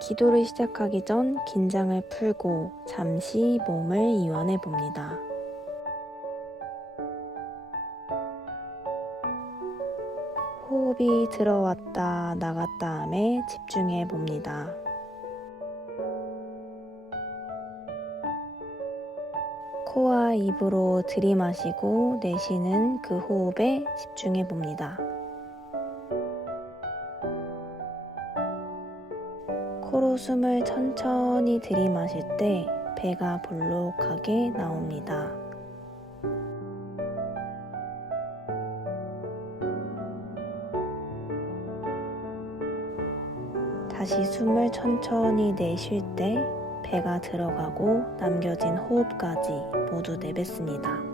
기도를 시작하기 전 긴장을 풀고 잠시 몸을 이완해 봅니다. 호흡이 들어왔다 나갔다 함에 집중해 봅니다. 코와 입으로 들이마시고 내쉬는 그 호흡에 집중해 봅니다. 숨을 천천히 들이마실 때 배가 볼록하게 나옵니다. 다시 숨을 천천히 내쉴 때 배가 들어가고 남겨진 호흡까지 모두 내뱉습니다.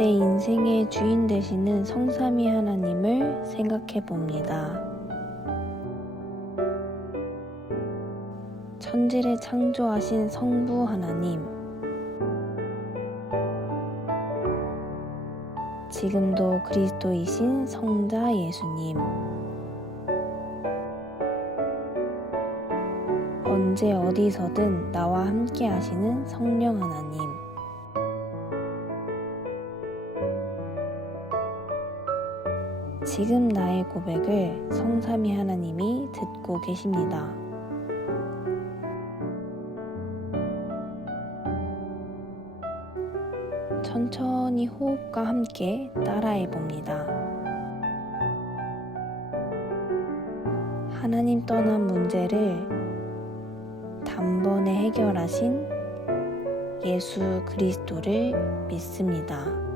내 인생의 주인 되시는 성삼위 하나님을 생각해 봅니다. 천지를 창조하신 성부 하나님, 지금도 그리스도이신 성자 예수님, 언제 어디서든 나와 함께 하시는 성령 하나님, 지금 나의 고백을 성삼위 하나님이 듣고 계십니다. 천천히 호흡과 함께 따라해 봅니다. 하나님 떠난 문제를 단번에 해결하신 예수 그리스도를 믿습니다.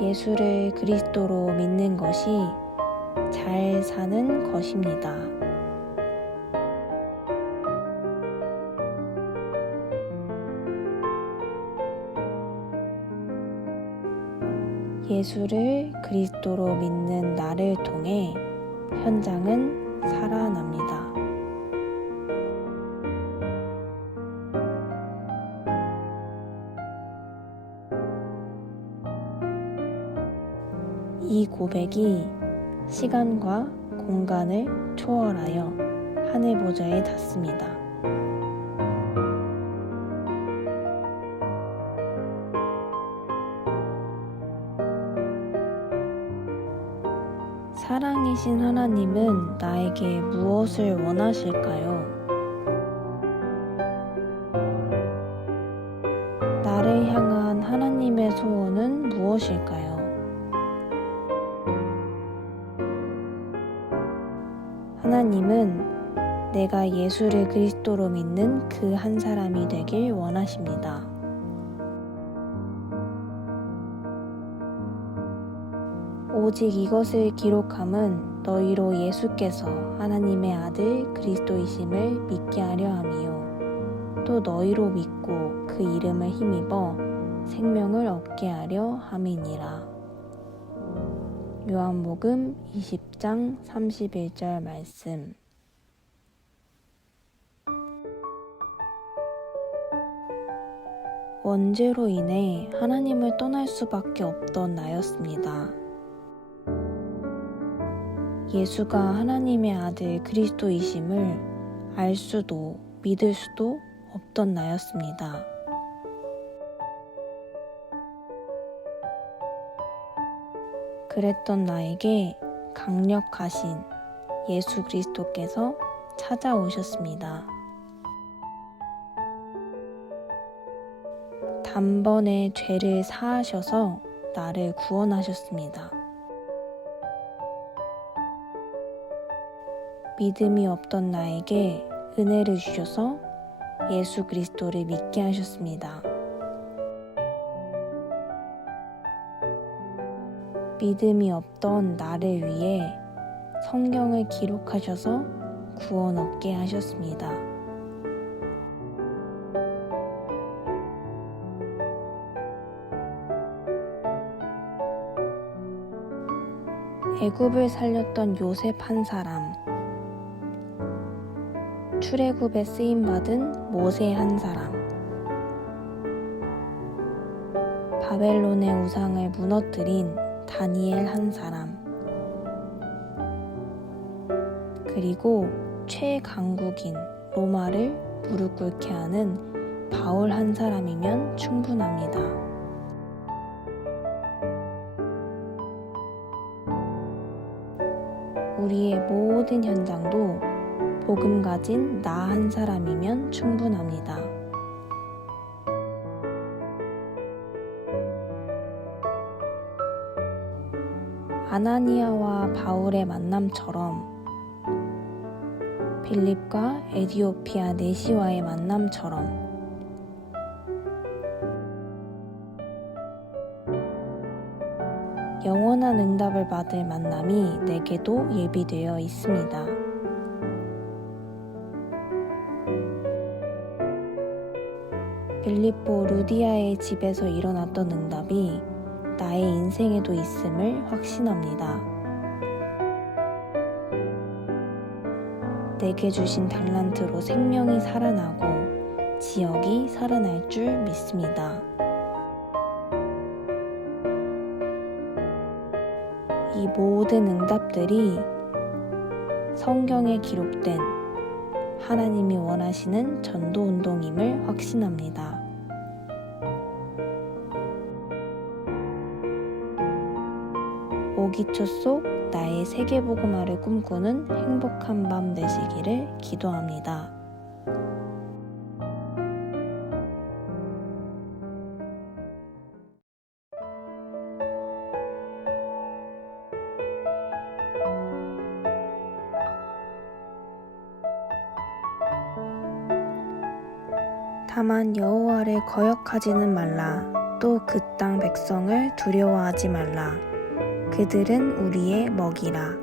예수를 그리스도로 믿는 것이 잘 사는 것입니다. 예수를 그리스도로 믿는 나를 통해 현장은 살아납니다. 고백이 시간과 공간을 초월하여 하늘 보좌에 닿습니다. 사랑이신 하나님은 나에게 무엇을 원하실까요? 나를 향한 하나님의 소원은 무엇일까요? 하나님은 내가 예수를 그리스도로 믿는 그 한 사람이 되길 원하십니다. 오직 이것을 기록함은 너희로 예수께서 하나님의 아들 그리스도이심을 믿게 하려 함이요. 또 너희로 믿고 그 이름을 힘입어 생명을 얻게 하려 함이니라. 요한복음 20장 31절 말씀. 원죄로 인해 하나님을 떠날 수밖에 없던 나였습니다. 예수가 하나님의 아들 그리스도이심을 알 수도 믿을 수도 없던 나였습니다. 그랬던 나에게 강력하신 예수 그리스도께서 찾아오셨습니다. 단번에 죄를 사하셔서 나를 구원하셨습니다. 믿음이 없던 나에게 은혜를 주셔서 예수 그리스도를 믿게 하셨습니다. 믿음이 없던 나를 위해 성경을 기록하셔서 구원 얻게 하셨습니다. 애굽을 살렸던 요셉 한 사람, 출애굽에 쓰임 받은 모세 한 사람, 바벨론의 우상을 무너뜨린 다니엘 한 사람, 그리고 최강국인 로마를 무릎 꿇게 하는 바울 한 사람이면 충분합니다. 우리의 모든 현장도 복음 가진 나 한 사람이면 충분합니다. 아나니아와 바울의 만남처럼 빌립과 에디오피아 네시와의 만남처럼 영원한 응답을 받을 만남이 내게도 예비되어 있습니다. 빌립보 루디아의 집에서 일어났던 응답이 나의 인생에도 있음을 확신합니다. 내게 주신 달란트로 생명이 살아나고 지역이 살아날 줄 믿습니다. 이 모든 응답들이 성경에 기록된 하나님이 원하시는 전도 운동임을 확신합니다. 오기초 속 나의 세계복음화를 꿈꾸는 행복한 밤 되시기를 기도합니다. 다만 여호와를 거역하지는 말라. 또 그 땅 백성을 두려워하지 말라. 그들은 우리의 먹이라.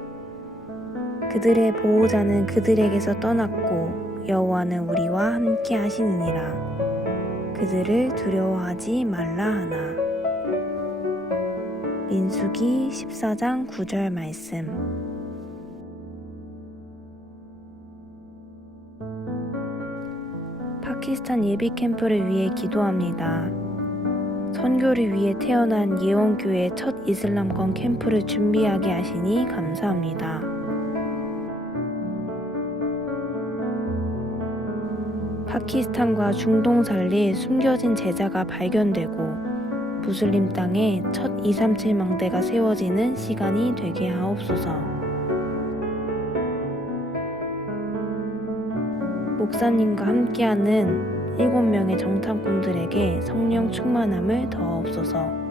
그들의 보호자는 그들에게서 떠났고 여호와는 우리와 함께 하시느니라. 그들을 두려워하지 말라 하나. 민수기 14장 9절 말씀. 파키스탄 예비 캠프를 위해 기도합니다. 선교를 위해 태어난 예원교회 첫 이슬람권 캠프를 준비하게 하시니 감사합니다. 파키스탄과 중동 살릴 숨겨진 제자가 발견되고 무슬림 땅에 첫 237 망대가 세워지는 시간이 되게 하옵소서. 목사님과 함께하는 일곱 명의 정탐꾼들에게 성령 충만함을 더하옵소서.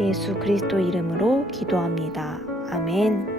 예수 그리스도 이름으로 기도합니다. 아멘.